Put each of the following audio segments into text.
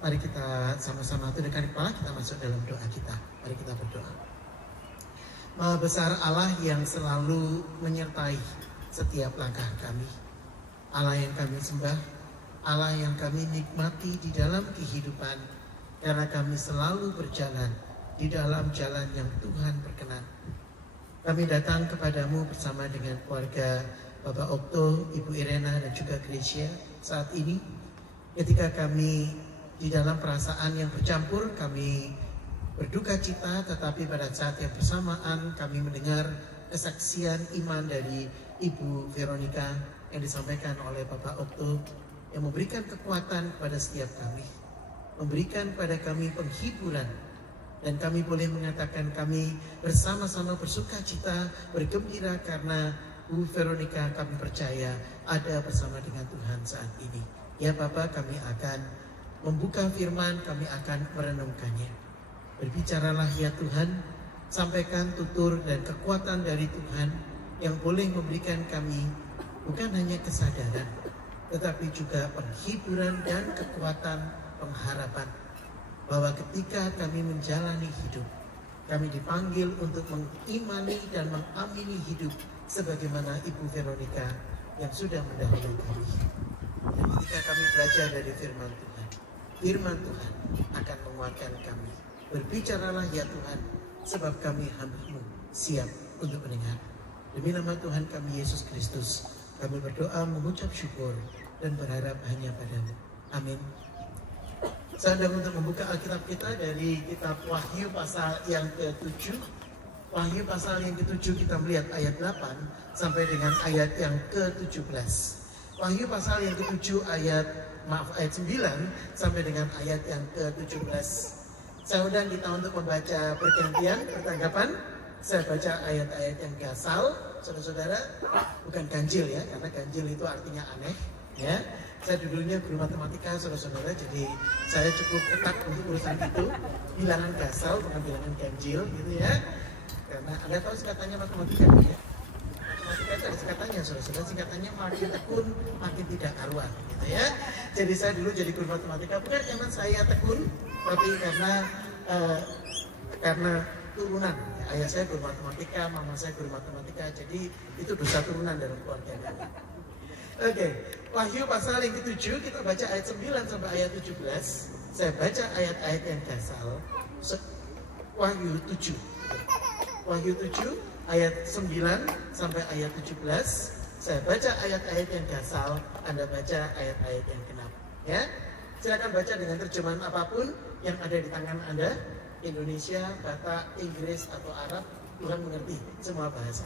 Mari kita sama-sama tundukkan kepala, kita masuk dalam doa kita. Mari kita berdoa. Maha besar Allah yang selalu menyertai setiap langkah kami. Allah yang kami sembah, Allah yang kami nikmati di dalam kehidupan, karena kami selalu berjalan di dalam jalan yang Tuhan berkenan. Kami datang kepadamu bersama dengan keluarga Bapak Okto, Ibu Irena, dan juga Gracia saat ini. Ketika kami di dalam perasaan yang bercampur, kami berduka cita, tetapi pada saat yang bersamaan kami mendengar kesaksian iman dari Ibu Veronica yang disampaikan oleh Bapak Okto, yang memberikan kekuatan kepada setiap kami, memberikan pada kami penghiburan, dan kami boleh mengatakan kami bersama-sama bersuka cita, bergembira karena Bu Veronica kami percaya ada bersama dengan Tuhan saat ini. Ya Bapak, kami akan membuka firman, kami akan merenungkannya. Berbicaralah ya Tuhan, sampaikan tutur dan kekuatan dari Tuhan yang boleh memberikan kami bukan hanya kesadaran, tetapi juga penghiburan dan kekuatan pengharapan. Bahwa ketika kami menjalani hidup, kami dipanggil untuk mengimani dan mengamini hidup sebagaimana Ibu Veronica yang sudah mendahului kami. Dan ketika kami belajar dari firman Tuhan, firman Tuhan akan menguatkan kami. Berbicaralah ya Tuhan, sebab kami hamba-Mu siap untuk mendengar. Demi nama Tuhan kami Yesus Kristus, kami berdoa, mengucap syukur, dan berharap hanya padamu. Amin. Saya undang untuk membuka Alkitab kita dari kitab Wahyu pasal yang ke-7. Wahyu pasal yang ke-7 kita melihat ayat 8 sampai dengan ayat yang ke-17. Wahyu pasal yang ke-7 ayat 9 sampai dengan ayat yang ke-17. Saya undang kita untuk membaca bergantian pertanggapan. Saya baca ayat-ayat yang gasal, saudara-saudara, bukan ganjil ya, karena ganjil itu artinya aneh ya. Saya dulunya guru matematika, saudara-saudara, jadi saya cukup ketat untuk urusan itu. Bilangan gasal bukan bilangan ganjil gitu ya. Karena Anda tahu singkatannya matematika ya. Matematika itu ada singkatannya, saudara-saudara. Singkatannya makin tekun, makin tidak karuan gitu ya. Jadi saya dulu jadi guru matematika bukan karena saya tekun, tapi karena turunan. Ayah saya guru matematika, mama saya guru matematika, jadi itu dosa turunan dalam keluarga kami. Oke, Wahyu pasal yang ke-7 kita baca ayat 9 sampai ayat 17. Saya baca ayat-ayat yang gasal. Wahyu 7. Wahyu 7 ayat 9 sampai ayat 17. Saya baca ayat-ayat yang gasal, Anda baca ayat-ayat yang genap. Ya, silakan baca dengan terjemahan apapun yang ada di tangan Anda. Indonesia, Batak, Inggris, atau Arab, Tuhan mengerti semua bahasa.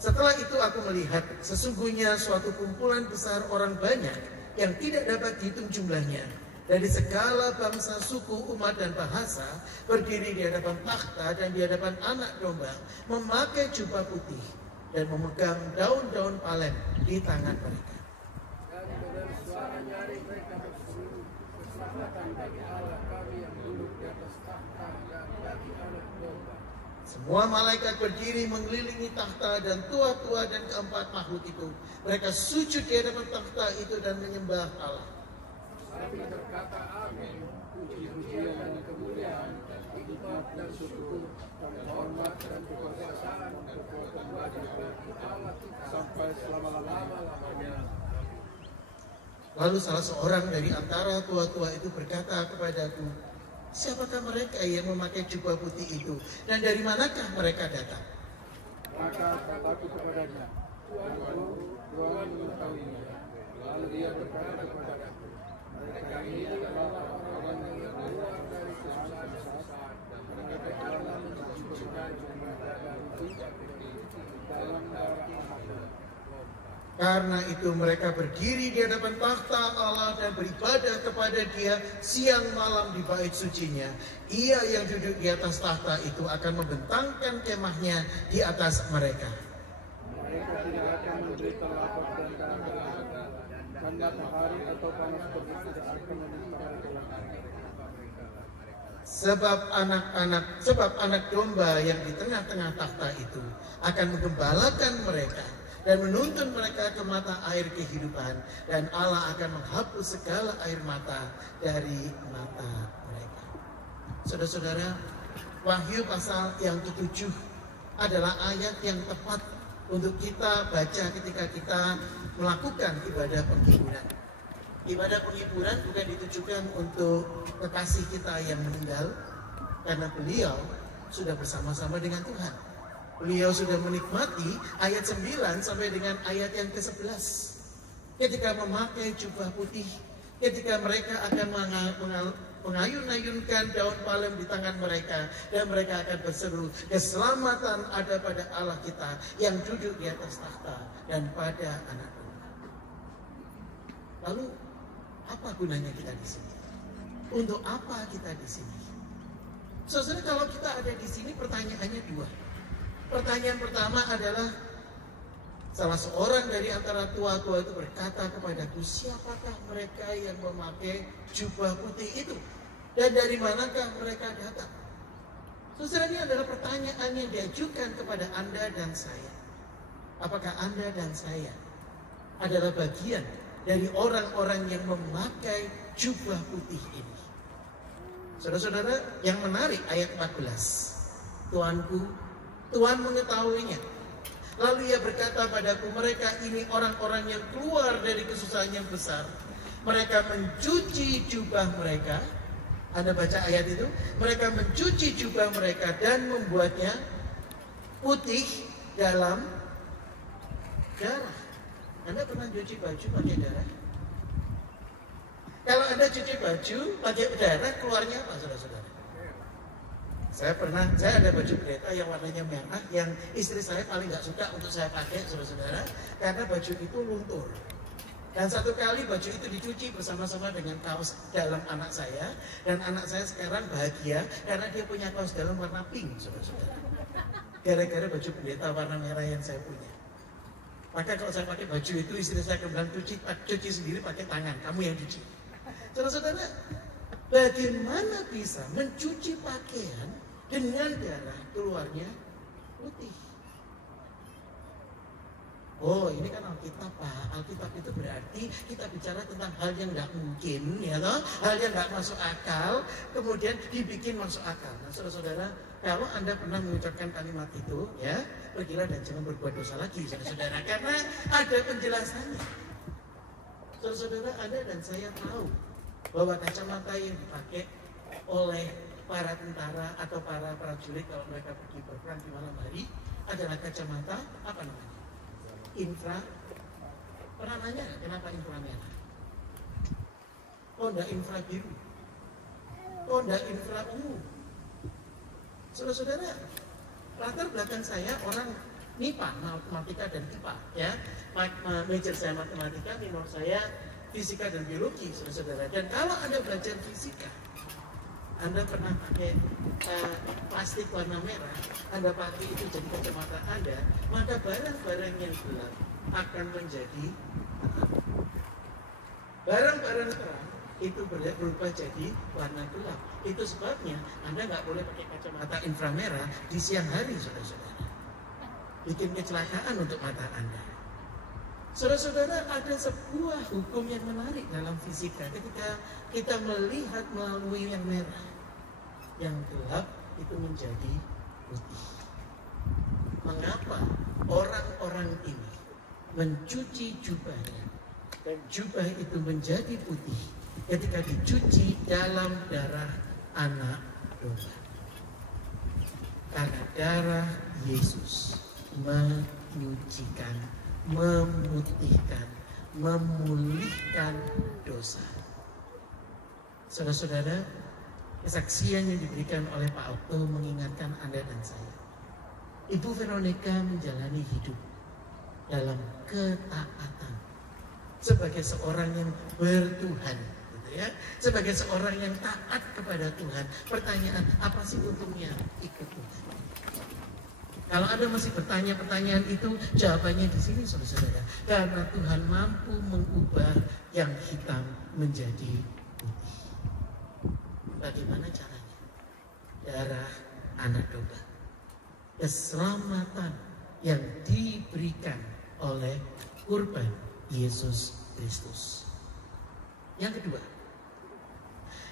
Setelah itu aku melihat sesungguhnya suatu kumpulan besar orang banyak yang tidak dapat dihitung jumlahnya, dari segala bangsa, suku, umat, dan bahasa, berdiri di hadapan takhta dan di hadapan Anak Domba, memakai jubah putih dan memegang daun-daun palem di tangan mereka. Dan dengan suara nyaring mereka berseru, keselamatan bagi Allah kami yang duduk di atas takhta dan bagi Anak Domba. Semua malaikat berdiri mengelilingi takhta dan tua-tua dan keempat makhluk itu. Mereka sujud di hadapan takhta itu dan menyembah Allah. Kami berkata amin, puji-pujian dan kemuliaan, dan hikmat dan syukur, dan hormat dan kekuasaan dan kekuatan bagi Allah sampai selama-lamanya. Lalu salah seorang dari antara tua-tua itu berkata kepadaku, siapakah mereka yang memakai jubah putih itu, dan dari manakah mereka datang? Maka kataku kepadanya, Tuhan mengetahuinya. Lalu dia berkata kepadaku, mereka ini adalah orang-orang yang keluar dari kesusahan-kesusahan, dan mereka telah mencucurkan jumlah darah itu dalam darah Muhammad. Karena itu mereka berdiri di hadapan takhta Allah dan beribadah kepada Dia siang malam di bait sucinya. Ia yang duduk di atas takhta itu akan membentangkan kemahnya di atas mereka. Mereka tidak akan menderita lapar dan dahaga, dan matahari atau panas terik tidak akan menimpa mereka. Sebab anak domba yang di tengah-tengah takhta itu akan menggembalakan mereka. dan menuntun mereka ke mata air kehidupan, dan Allah akan menghapus segala air mata dari mata mereka. Saudara-saudara, Wahyu pasal yang ke-7 adalah ayat yang tepat untuk kita baca ketika kita melakukan ibadah penghiburan. Ibadah penghiburan bukan ditujukan untuk kekasih kita yang meninggal, karena beliau sudah bersama-sama dengan Tuhan. Beliau sudah menikmati ayat 9 sampai dengan ayat yang ke-11. Ketika memakai jubah putih, ketika mereka akan mengayun-ayunkan daun palem di tangan mereka, dan mereka akan berseru, keselamatan ada pada Allah kita yang duduk di atas takhta dan pada Anak Domba. Lalu apa gunanya kita di sini? Untuk apa kita di sini? Saudara, kalau kita ada di sini, pertanyaannya dua. Pertanyaan pertama adalah, salah seorang dari antara tua-tua itu berkata kepadaku, siapakah mereka yang memakai jubah putih itu? Dan dari manakah mereka datang? Saudara, ini adalah pertanyaan yang diajukan kepada Anda dan saya. Apakah Anda dan saya adalah bagian dari orang-orang yang memakai jubah putih ini? Saudara-saudara, yang menarik ayat 14. Tuhan mengetahuinya. Lalu ia berkata padaku, mereka ini orang-orang yang keluar dari kesusahan yang besar. Mereka mencuci jubah mereka. Anda baca ayat itu. Mereka mencuci jubah mereka dan membuatnya putih dalam darah. Anda pernah cuci baju pakai darah? Kalau Anda cuci baju pakai darah, keluarnya apa, saudara-saudara? Saya ada baju kereta yang warnanya merah, yang istri saya paling nggak suka untuk saya pakai, saudara-saudara, karena baju itu luntur. Dan satu kali baju itu dicuci bersama-sama dengan kaos dalam anak saya, dan anak saya sekarang bahagia karena dia punya kaos dalam warna pink, saudara-saudara. Gara-gara baju pendeta warna merah yang saya punya. Maka kalau saya pakai baju itu, istri saya kemudian cuci sendiri pakai tangan, kamu yang cuci. Saudara-saudara, bagaimana bisa mencuci pakaian dengan darah keluarnya putih? Oh, ini kan Alkitab, Pak. Alkitab itu berarti kita bicara tentang hal yang nggak mungkin, ya toh? Hal yang nggak masuk akal, kemudian dibikin masuk akal. Nah, saudara-saudara, kalau Anda pernah mengucapkan kalimat itu, ya, pergilah dan jangan berbuat dosa lagi, saudara-saudara, karena ada penjelasannya. Saudara-saudara, Anda dan saya tahu bahwa kacamata yang dipakai oleh para tentara atau para prajurit kalau mereka pergi berperang di malam hari adalah kacamata apa namanya? Infra. Pernah nanya kenapa infra merah? Oh, enggak infra biru. Oh, enggak infra ungu. Saudara-saudara, latar belakang saya orang MIPA, matematika dan IPA, ya. Major saya matematika, minor saya fisika dan biologi, saudara-saudara. Dan kalau Anda belajar fisika, Anda pernah pakai plastik warna merah, Anda pakai itu jadi kacamata Anda, maka barang-barang yang gelap akan menjadi terang. Barang-barang terang itu berubah jadi warna gelap. Itu sebabnya Anda nggak boleh pakai kacamata inframerah di siang hari, saudara-saudara. Bikin kecelakaan untuk mata Anda. Saudara-saudara, ada sebuah hukum yang menarik dalam fisika ketika kita melihat melalui yang merah. Yang gelap itu menjadi putih. Mengapa orang-orang ini mencuci jubahnya dan jubah itu menjadi putih ketika dicuci dalam darah Anak Domba? Karena darah Yesus menyucikan, memutihkan, memulihkan dosa. Saudara-saudara, kesaksian yang diberikan oleh Pak Okto mengingatkan Anda dan saya. Ibu Veronica menjalani hidup dalam ketaatan sebagai seorang yang bertuhan, gitu ya. Sebagai seorang yang taat kepada Tuhan. Pertanyaan, apa sih untungnya ikut Tuhan? Kalau Anda masih bertanya pertanyaan itu, jawabannya di sini, saudara-saudara. Karena Tuhan mampu mengubah yang hitam menjadi putih. Bagaimana caranya? Darah Anak Domba. Keselamatan yang diberikan oleh kurban Yesus Kristus. Yang kedua,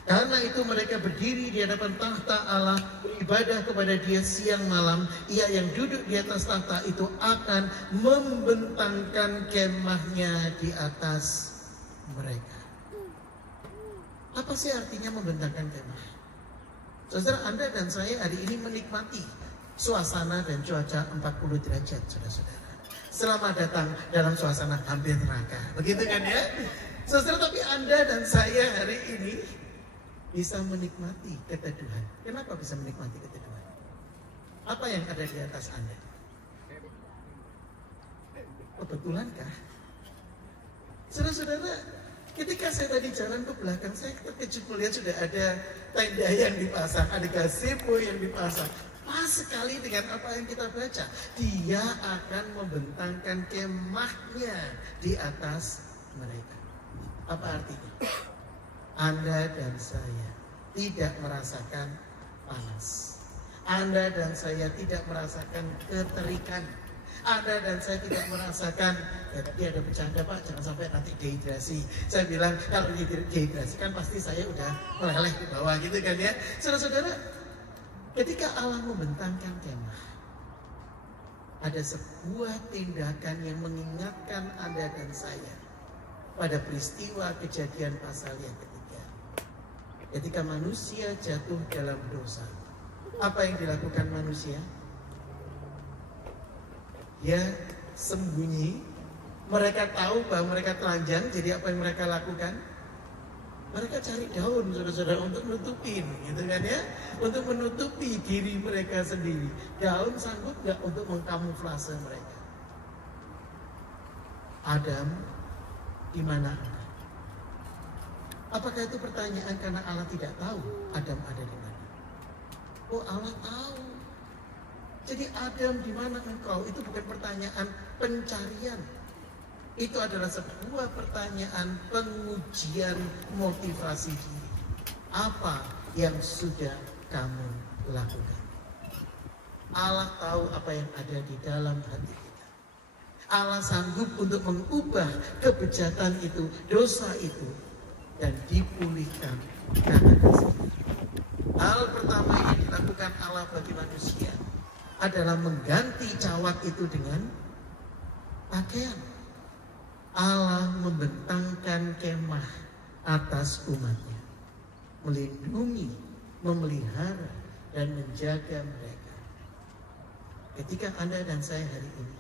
karena itu mereka berdiri di hadapan tahta Allah, beribadah kepada Dia siang malam. Ia yang duduk di atas tahta itu akan membentangkan kemahnya di atas mereka. Apa sih artinya membentangkan kemah? Saudara, Anda dan saya hari ini menikmati suasana dan cuaca 40 derajat, saudara-saudara. Selamat datang dalam suasana hampir neraka. Begitu kan ya? Saudara, tapi Anda dan saya hari ini bisa menikmati keteduhan. Kenapa bisa menikmati keteduhan? Apa yang ada di atas Anda? Kebetulankah? Saudara-saudara, ketika saya tadi jalan ke belakang, saya terkejut melihat sudah ada tenda yang dipasang, ada gazebo yang dipasang. Pas sekali dengan apa yang kita baca. Dia akan membentangkan kemahnya di atas mereka. Apa artinya? Anda dan saya tidak merasakan panas. Anda dan saya tidak merasakan keterikan. Anda dan saya tidak merasakan, ya tapi ada bercanda Pak, jangan sampai nanti dehidrasi. Saya bilang kalau dehidrasi kan pasti saya udah meleleh di bawah gitu kan ya. Saudara-saudara, ketika Allah membentangkan kemah, ada sebuah tindakan yang mengingatkan Anda dan saya pada peristiwa kejadian pasal yang ketiga. Ketika manusia jatuh dalam dosa, apa yang dilakukan manusia? Ya, sembunyi. Mereka tahu bahwa mereka telanjang, jadi apa yang mereka lakukan? Mereka cari daun, saudara-saudara, untuk nutupin, gitu kan ya? Untuk menutupi diri mereka sendiri. Daun sanggup nggak untuk mengkamuflase mereka? Adam, di mana Anda? Apakah itu pertanyaan karena Allah tidak tahu Adam ada di mana? Oh, Allah tahu. Jadi Adam, di mana engkau? Itu bukan pertanyaan pencarian. Itu adalah sebuah pertanyaan pengujian motivasi diri. Apa yang sudah kamu lakukan? Allah tahu apa yang ada di dalam hati kita. Allah sanggup untuk mengubah kebejatan itu, dosa itu, dan dipulihkan karena kasih. Hal pertama yang dilakukan Allah bagi manusia adalah mengganti cawat itu dengan pakaian. Allah membentangkan kemah atas umatnya, melindungi, memelihara, dan menjaga mereka. Ketika Anda dan saya hari ini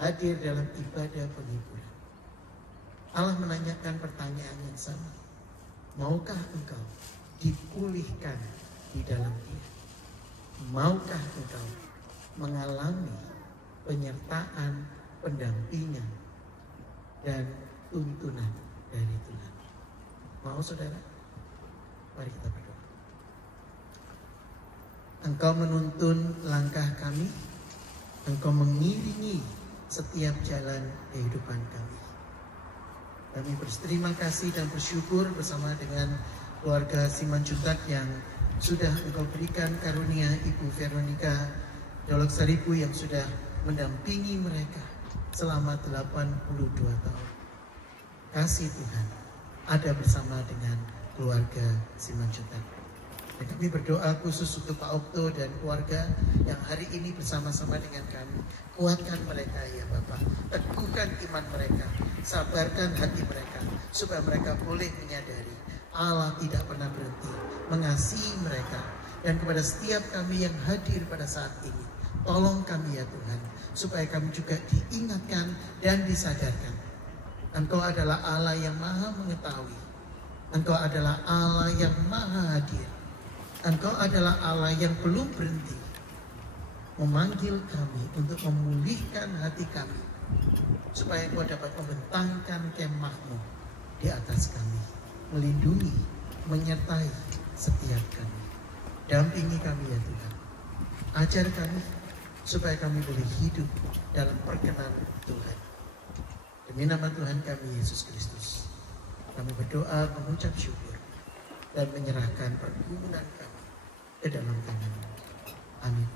hadir dalam ibadah penghiburan, Allah menanyakan pertanyaan yang sama. Maukah engkau dipulihkan di dalam Dia? Maukah engkau mengalami penyertaan, pendampingan, dan tuntunan dari Tuhan? Mau saudara? Mari kita berdoa. Engkau menuntun langkah kami, Engkau mengiringi setiap jalan kehidupan kami. Kami berterima kasih dan bersyukur bersama dengan keluarga Simanjuntak yang sudah Engkau berikan karunia Ibu Veronica Dolok Saribu yang sudah mendampingi mereka selama 82 tahun. Kasih Tuhan ada bersama dengan keluarga Simanjuntak. Dan kami berdoa khusus untuk Pak Okto dan keluarga yang hari ini bersama-sama dengan kami. Kuatkan mereka ya Bapak, teguhkan iman mereka, sabarkan hati mereka, supaya mereka boleh menyadari Allah tidak pernah berhenti mengasihi mereka. Dan kepada setiap kami yang hadir pada saat ini, tolong kami ya Tuhan, supaya kami juga diingatkan dan disadarkan. Engkau adalah Allah yang maha mengetahui. Engkau adalah Allah yang maha hadir. Engkau adalah Allah yang belum berhenti memanggil kami untuk memulihkan hati kami, supaya Engkau dapat membentangkan kemah-Mu di atas kami, melindungi, menyertai setiap kami. Dampingi kami ya Tuhan. Ajar kami supaya kami boleh hidup dalam perkenan Tuhan. Demi nama Tuhan kami Yesus Kristus, kami berdoa, mengucap syukur, dan menyerahkan pergumulan kami ke dalam tangan-Mu. Amin.